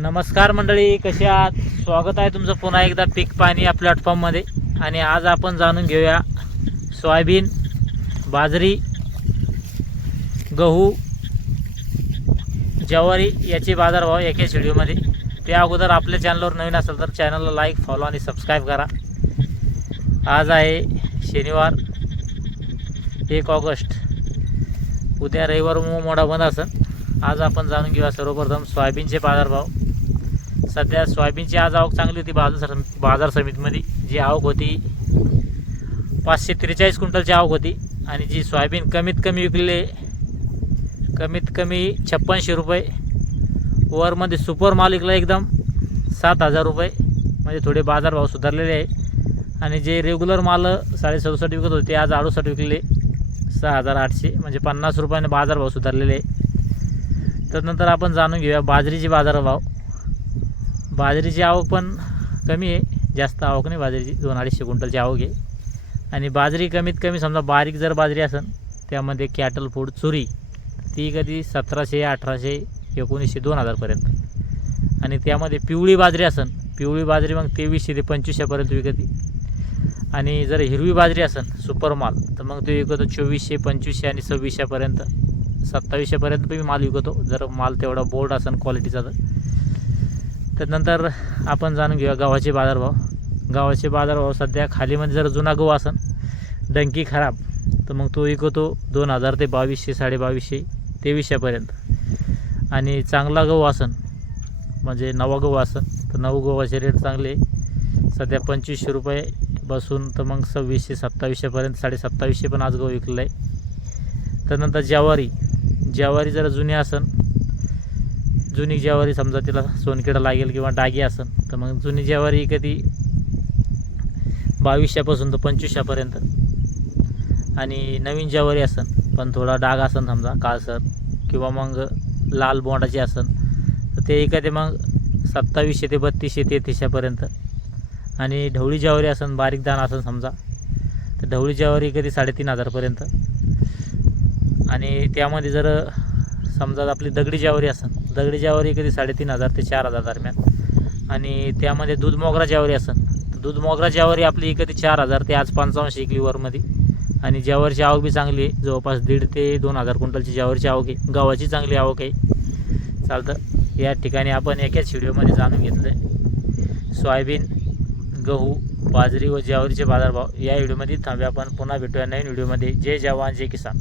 नमस्कार मंडळी, कसे आहात? स्वागत आहे तुमचं पुन्हा एकदा पीक पाणी या प्लॅटफॉर्ममध्ये. आणि आज आपण जाणून घेऊया सोयाबीन, बाजरी, गहू, ज्वारी याचे बाजारभाव एकाच व्हिडिओमध्ये. त्या अगोदर आपल्या चॅनलवर नवीन असेल तर चॅनलला लाईक, फॉलो आणि सबस्क्राईब करा. आज आहे शनिवार 1 ऑगस्ट. उद्या रविवार मोडा बंद असेल. आज आपण जाणून घेऊया सर्वप्रथम सोयाबीनचे बाजारभाव. सध्या सोयाबीनची आज आवक चांगली होती बाजार समितीमध्ये. जी आवक होती 543 क्विंटलची आवक होती. आणि जी सोयाबीन कमीत कमी विकलेले कमीत कमी 5600 रुपये. वरमध्ये सुपर माल विकला एकदम 7000 रुपये. म्हणजे थोडे बाजारभाव सुधारलेले आहे. आणि जे रेग्युलर माल 67.5 विकत होते आज 68 विकलेले 6800. म्हणजे 50 रुपयाने बाजारभाव सुधारलेले आहे. त्यानंतर आपण जाणून घेऊया बाजरीचे बाजारभाव. बाजरीची आवक पण कमी आहे, जास्त आवक नाही बाजरीची. 200-250 क्विंटलची आवक आहे. आणि बाजरी कमीत कमी समजा बारीक जर बाजरी असेल त्यामध्ये कॅटल फूड चुरी ती कधी 1700, 1800, 1900, 2000पर्यंत. आणि त्यामध्ये पिवळी बाजरी असेल, पिवळी बाजरी मग 2300 ते 2500पर्यंत विकते. आणि जर हिरवी बाजरी असेल सुपर माल तर मग तो विकतो 2400, 2500 आणि 2600पर्यंत, 2700पर्यंत पण माल विकतो जर माल तेवढा बोल्ड असेल क्वालिटीचा. त्यानंतर आपण जाणून घेऊया गव्हाचे बाजारभाव. गव्हाचे बाजारभाव सध्या खालीमध्ये जर जुना गहू असेल डंकी खराब तर मग तो विकतो 2000 ते 2200, 2250, 2300पर्यंत. आणि चांगला गहू असेल म्हणजे नवा गहू असेल तर नऊ गव्हाचे रेट चांगले सध्या 2500 रुपये बसून तर मग 2600, 2700पर्यंत, 2750 पण आज गहू विकलेला आहे. त्यानंतर ज्वारी. ज्वारी जर जुनी असेल, जुनी ज्वारी समजा तिला सोनकिडा लागेल किंवा डागी असेल तर मग जुनी ज्वारी कधी 2200पासून तर 2500पर्यंत. आणि नवीन ज्वारी असेल पण थोडा डाग असेल समजा काळसर किंवा मग लाल बोंडाची असेल तर ते एखादे मग 2700 ते 3200, 3300पर्यंत. आणि ढवळी ज्वारी असेल, बारीक दाणा असेल समजा तर ढवळी ज्वारी कधी 3500पर्यंत. आणि त्यामध्ये जर समजा आपली दगडी ज्वारी असेल, दगडी ज्वारी कधी 3500 ते 4000 दरम्यान. आणि त्यामध्ये दूध मोगरा ज्वारी असेल तर दूध मोगरा ज्वारी आपली कधी 4000 ते आज 5500 इकली वरमध्ये. आणि ज्वारीची आवक बी चांगली आहे, जवळपास 1.5 ते 2000 क्विंटलची ज्वारीची आवक आहे. गव्हाची चांगली आवक आहे. चालतं, या ठिकाणी आपण एकाच व्हिडिओमध्ये जाणून घेतलं आहे सोयाबीन, गहू, बाजरी व ज्वारीचे बाजारभाव. या व्हिडिओमध्ये थांबूया. आपण पुन्हा भेटूया नवीन व्हिडिओमध्ये. जय जवान जय किसान.